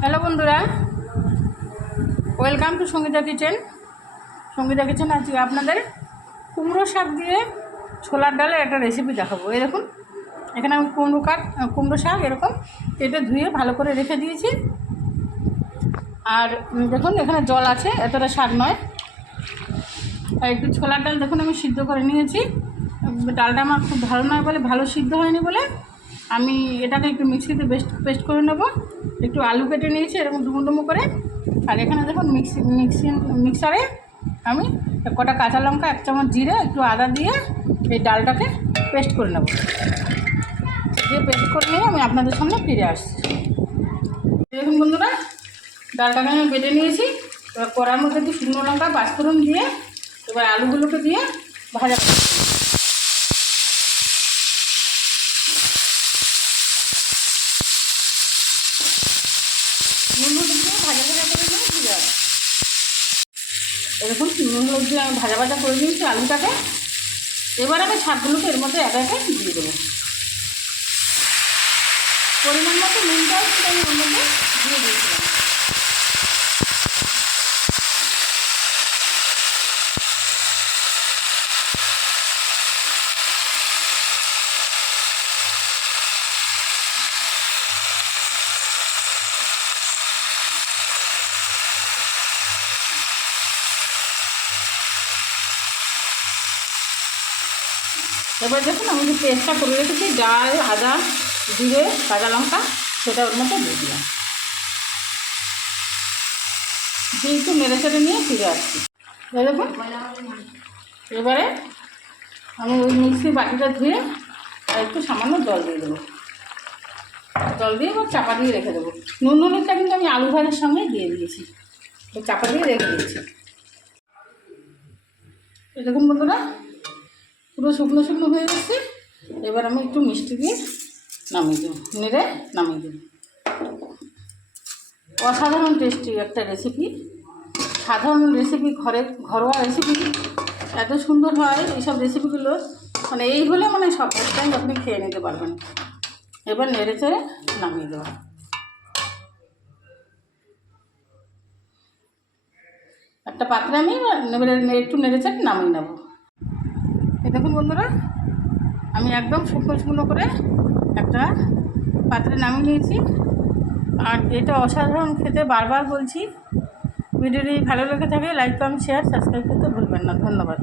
Hello বন্ধুরা, welcome to Sangeeta kitchen. Sangeeta kitchen আজকে আপনাদের কুমড়ো শাক দিয়ে ছোলার ডালের একটা রেসিপি দেখাবো। এই দেখুন, এখানে আমি কুমড়ো শাক এরকম কেটে ধুয়ে ভালো করে রেখে দিয়েছি। আর দেখুন এখানে জল আছে, এতটা শাক নয়। আর একটু ছোলার ডাল দেখুন আমি সিদ্ধ করে নিয়েছি। ডালটা আমার খুব ভালো নয় বলে, ভালো সিদ্ধ হয়নি বলে আমি এটাকে একটু মিক্সিতে পেস্ট করে নেব। একটু আলু কেটে নিয়েছি এরকম ডুমো ডুমো করে। আর এখানে দেখুন মিক্সারে আমি কটা কাঁচা লঙ্কা, 1 চামচ জিরে, একটু আদা দিয়ে এই ডালটাকে পেস্ট করে নেব। দিয়ে পেস্ট করে নিয়ে আমি আপনাদের সামনে ফিরে আসছি। দেখুন বন্ধুরা, ডালটাকে আমি বেটে নিয়েছি। এবার কড়ার মধ্যে একটু শুকনো লঙ্কা, পাঁচফোড়ন দিয়ে এবার আলুগুলোকে দিয়ে ভাজা নুন হলুদ দিয়ে ভাজা করে নিয়ে ফিরে আসি। এরকম নুন হলুদ দিয়ে আমি ভাজা করে নিয়েছি আলুটাকে। এবার আমি শাকগুলোকে এর মধ্যে একে একে দিয়ে দেবো। পরিমাণ মতো নুনটাও কিন্তু আমি ওর মধ্যে দিয়ে দিয়েছিলাম। এবার দেখুন আমি যে পেস্টটা করে রেখেছি, ডাল, আদা, জিরে, কাঁচা লঙ্কা, সেটা ওর মধ্যে দিয়ে দিলাম। দিয়ে একটু নেড়ে চেড়ে নিয়ে ফিরে আসছি। দেখুন এবারে আমি ওই মিক্সির বাটিটা ধুয়ে আর একটু সামান্য জল দিয়ে দেবো। জল দিয়ে এবার চাপা দিয়ে রেখে দেবো। নুন হলুদটা কিন্তু আমি আলু ভাজার সঙ্গে দিয়ে দিয়েছি, তো চাপা দিয়ে রেখে দিয়েছি। দেখুন বন্ধুরা, পুরো শুকনো শুকনো হয়ে গেছে। এবার আমি একটু মিষ্টি দিয়ে নামিয়ে দেবো, নেড়ে নামিয়ে দেবো। অসাধারণ টেস্টি একটা রেসিপি, সাধারণ রেসিপি, ঘরোয়া রেসিপি এত সুন্দর হয় এইসব রেসিপিগুলো। মানে এই হলে মানে সব টাইম আপনি খেয়ে নিতে পারবেন। এবার নেড়ে চেড়ে নামিয়ে দেবো। একটা পাত্রে আমি একটু নেড়ে চেড়ে নামিয়ে নেব। এই দেখুন বন্ধুরা, আমি একদম শুকনো শুকনো করে একটা পাত্রে নামিয়ে নিয়েছি। আর এটা অসাধারণ খেতে, বারবার বলছি। ভিডিওটি ভালো লেগে থাকে লাইক, কমেন্ট, শেয়ার, সাবস্ক্রাইব করতে ভুলবেন না। ধন্যবাদ।